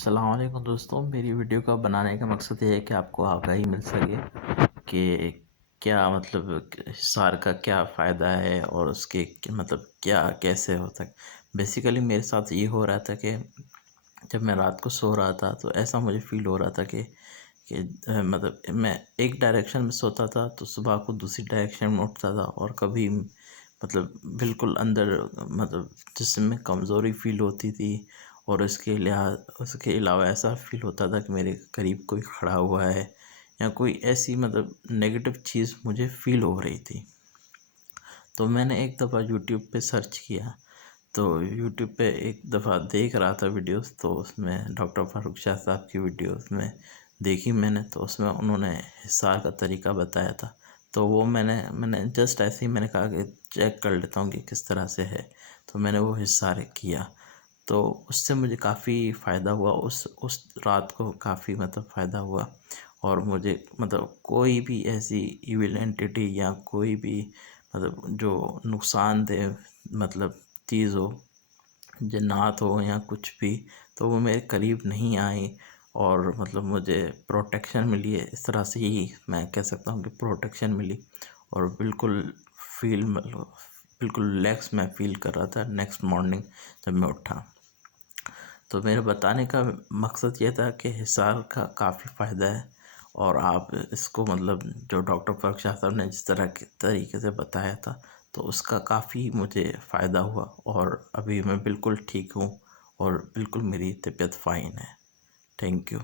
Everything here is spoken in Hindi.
अस्सलाम वालेकुम दोस्तों, मेरी वीडियो का बनाने का मकसद ये है कि आपको आगाही मिल सके कि क्या मतलब हिसार का क्या फ़ायदा है और उसके मतलब क्या कैसे होता है। बेसिकली मेरे साथ ये हो रहा था कि जब मैं रात को सो रहा था तो ऐसा मुझे फ़ील हो रहा था कि मतलब मैं एक डायरेक्शन में सोता था तो सुबह को दूसरी डायरेक्शन में उठता था, और कभी मतलब बिल्कुल अंदर मतलब जिस्म में कमज़ोरी फ़ील होती थी, और उसके अलावा ऐसा फ़ील होता था कि मेरे करीब कोई खड़ा हुआ है या कोई ऐसी मतलब नेगेटिव चीज़ मुझे फ़ील हो रही थी। तो मैंने एक दफ़ा यूट्यूब पे सर्च किया, तो यूट्यूब पे एक दफ़ा देख रहा था वीडियोस, तो उसमें डॉक्टर फ़ारूक शाह साहब की वीडियोस में देखी मैंने, तो उसमें उन्होंने हिसार का तरीका बताया था। तो वो मैंने जस्ट ऐसे ही मैंने कहा कि चेक कर लेता हूँ कि किस तरह से है, तो मैंने वो हिसार किया। तो उससे मुझे काफ़ी फ़ायदा हुआ, उस रात को काफ़ी मतलब फ़ायदा हुआ, और मुझे मतलब कोई भी ऐसी इविल एंटिटी या कोई भी मतलब जो नुकसानदेह मतलब चीज़ हो, जिन्नात हो या कुछ भी, तो वो मेरे करीब नहीं आई, और मतलब मुझे प्रोटेक्शन मिली है। इस तरह से ही मैं कह सकता हूँ कि प्रोटेक्शन मिली, और बिल्कुल रिलैक्स मैं फ़ील कर रहा था नेक्स्ट मॉर्निंग जब मैं उठा। तो मेरे बताने का मकसद ये था कि हिसार का काफ़ी फ़ायदा है, और आप इसको मतलब जो डॉक्टर फ़र्क शाह साहब ने जिस तरह के तरीके से बताया था, तो उसका काफ़ी मुझे फ़ायदा हुआ, और अभी मैं बिल्कुल ठीक हूँ, और बिल्कुल मेरी तबीयत फ़ाइन है। Thank you.